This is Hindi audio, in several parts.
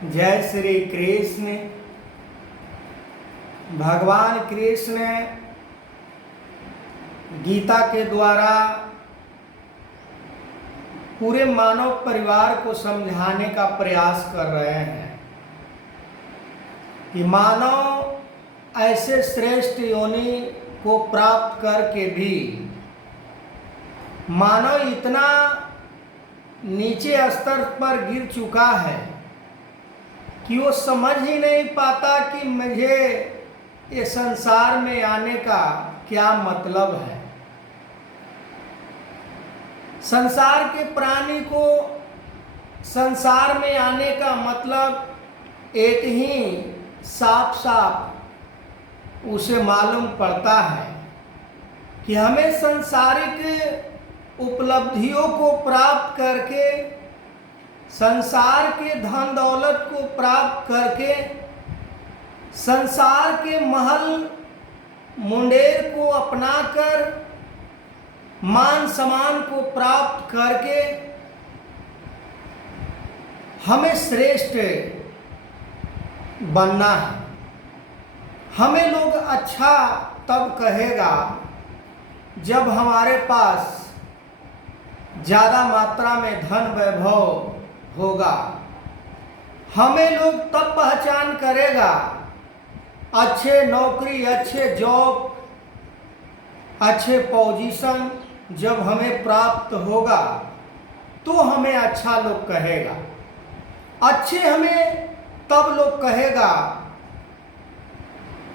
जय श्री कृष्ण। भगवान कृष्ण गीता के द्वारा पूरे मानव परिवार को समझाने का प्रयास कर रहे हैं कि मानव ऐसे श्रेष्ठ योनि को प्राप्त करके भी मानव इतना नीचे स्तर पर गिर चुका है कि वो समझ ही नहीं पाता कि मुझे ये संसार में आने का क्या मतलब है। संसार के प्राणी को संसार में आने का मतलब एक ही साफ साफ उसे मालूम पड़ता है कि हमें संसारिक उपलब्धियों को प्राप्त करके, संसार के धन दौलत को प्राप्त करके, संसार के महल मुंडेर को अपनाकर, मान सम्मान को प्राप्त करके हमें श्रेष्ठ बनना है। हमें लोग अच्छा तब कहेगा जब हमारे पास ज़्यादा मात्रा में धन वैभव होगा। हमें लोग तब पहचान करेगा, अच्छे नौकरी, अच्छे जॉब, अच्छे पोजीशन जब हमें प्राप्त होगा तो हमें अच्छा लोग कहेगा। अच्छे हमें तब लोग कहेगा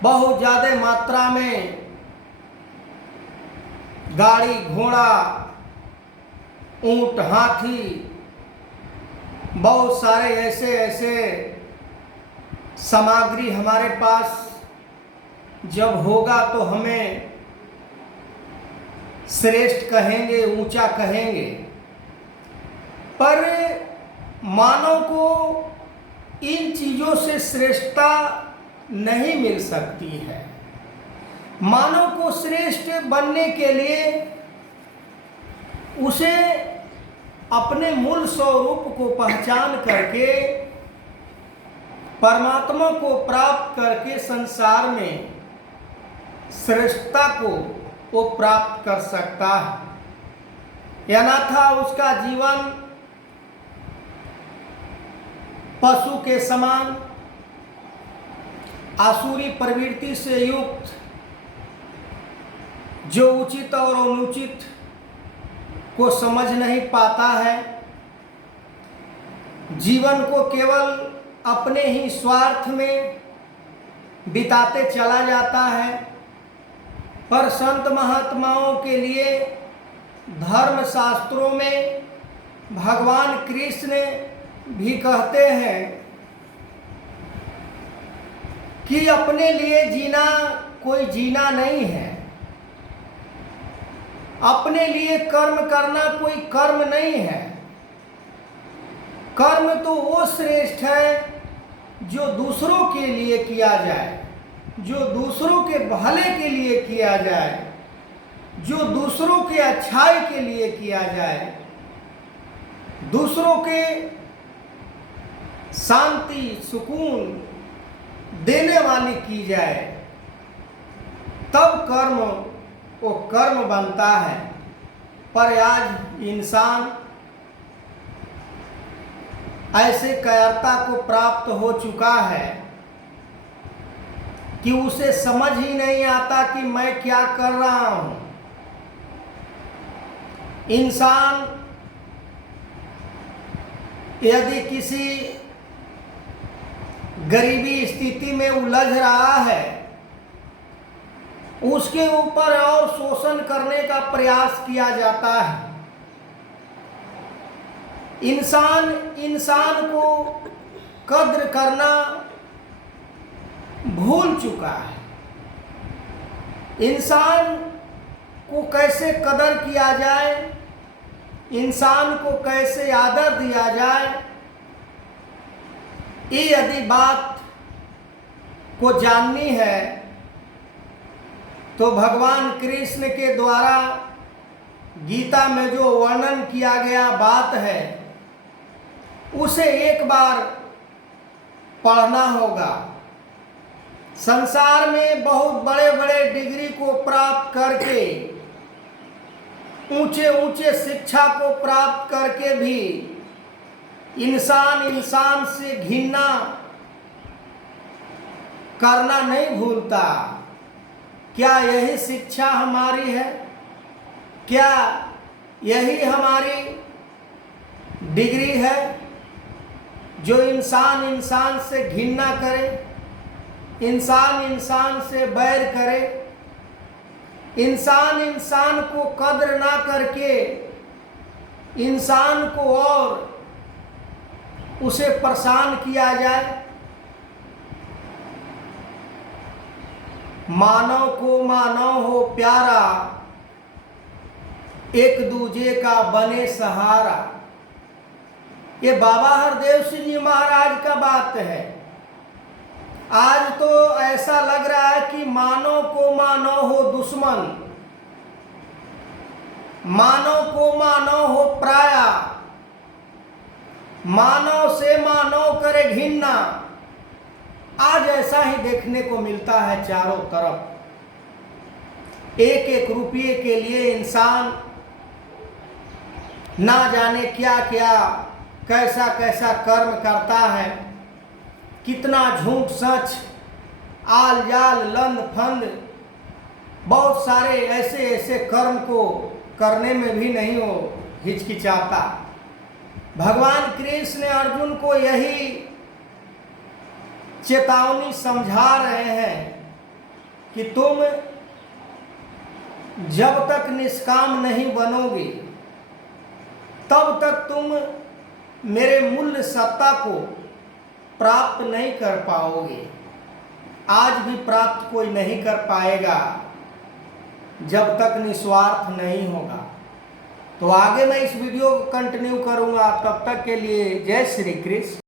बहुत ज़्यादा मात्रा में गाड़ी घोड़ा, ऊंट हाथी, बहुत सारे ऐसे ऐसे सामग्री हमारे पास जब होगा तो हमें श्रेष्ठ कहेंगे, ऊंचा कहेंगे। पर मानव को इन चीज़ों से श्रेष्ठता नहीं मिल सकती है। मानव को श्रेष्ठ बनने के लिए उसे अपने मूल स्वरूप को पहचान करके, परमात्मा को प्राप्त करके संसार में श्रेष्ठता को वो प्राप्त कर सकता है। अन्यथा उसका जीवन पशु के समान आसुरी प्रवृत्ति से युक्त, जो उचित और अनुचित को समझ नहीं पाता है, जीवन को केवल अपने ही स्वार्थ में बिताते चला जाता है। पर संत महात्माओं के लिए धर्म शास्त्रों में भगवान कृष्ण भी कहते हैं कि अपने लिए जीना कोई जीना नहीं है, अपने लिए कर्म करना कोई कर्म नहीं है। कर्म तो वो श्रेष्ठ है जो दूसरों के लिए किया जाए, जो दूसरों के भले के लिए किया जाए, जो दूसरों के अच्छाई के लिए किया जाए, दूसरों के शांति सुकून देने वाली की जाए, तब कर्म वो कर्म बनता है। पर आज इंसान ऐसे कायरता को प्राप्त हो चुका है कि उसे समझ ही नहीं आता कि मैं क्या कर रहा हूं। इंसान यदि किसी गरीबी स्थिति में उलझ रहा है, उसके ऊपर और शोषण करने का प्रयास किया जाता है। इंसान को कद्र करना भूल चुका है। इंसान को कैसे कदर किया जाए, इंसान को कैसे आदर दिया जाए, ये यदि बात को जाननी है तो भगवान कृष्ण के द्वारा गीता में जो वर्णन किया गया बात है उसे एक बार पढ़ना होगा। संसार में बहुत बड़े बड़े डिग्री को प्राप्त करके, ऊंचे ऊंचे शिक्षा को प्राप्त करके भी इंसान इंसान से घृणा करना नहीं भूलता। क्या यही शिक्षा हमारी है? क्या यही हमारी डिग्री है जो इंसान इंसान से घृणा करे, इंसान इंसान से बैर करे, इंसान इंसान को कद्र ना करके इंसान को और उसे परेशान किया जाए? मानव को मानव हो प्यारा, एक दूजे का बने सहारा। ये बाबा हरदेव सिंह जी महाराज का बात है। आज तो ऐसा लग रहा है कि मानव को मानव हो दुश्मन, मानव को मानव हो पराया, मानव से मानव करे घृणा। आज ऐसा ही देखने को मिलता है चारों तरफ। एक एक रुपये के लिए इंसान ना जाने क्या क्या कैसा कैसा कर्म करता है, कितना झूठ सच, आल जाल लंद फंद, बहुत सारे ऐसे ऐसे कर्म को करने में भी नहीं वो हिचकिचाता। भगवान कृष्ण अर्जुन को यही चेतावनी समझा रहे हैं कि तुम जब तक निष्काम नहीं बनोगे तब तक तुम मेरे मूल्य सत्ता को प्राप्त नहीं कर पाओगे। आज भी प्राप्त कोई नहीं कर पाएगा जब तक निस्वार्थ नहीं होगा। तो आगे मैं इस वीडियो को कंटिन्यू करूंगा। तब तक के लिए जय श्री कृष्ण।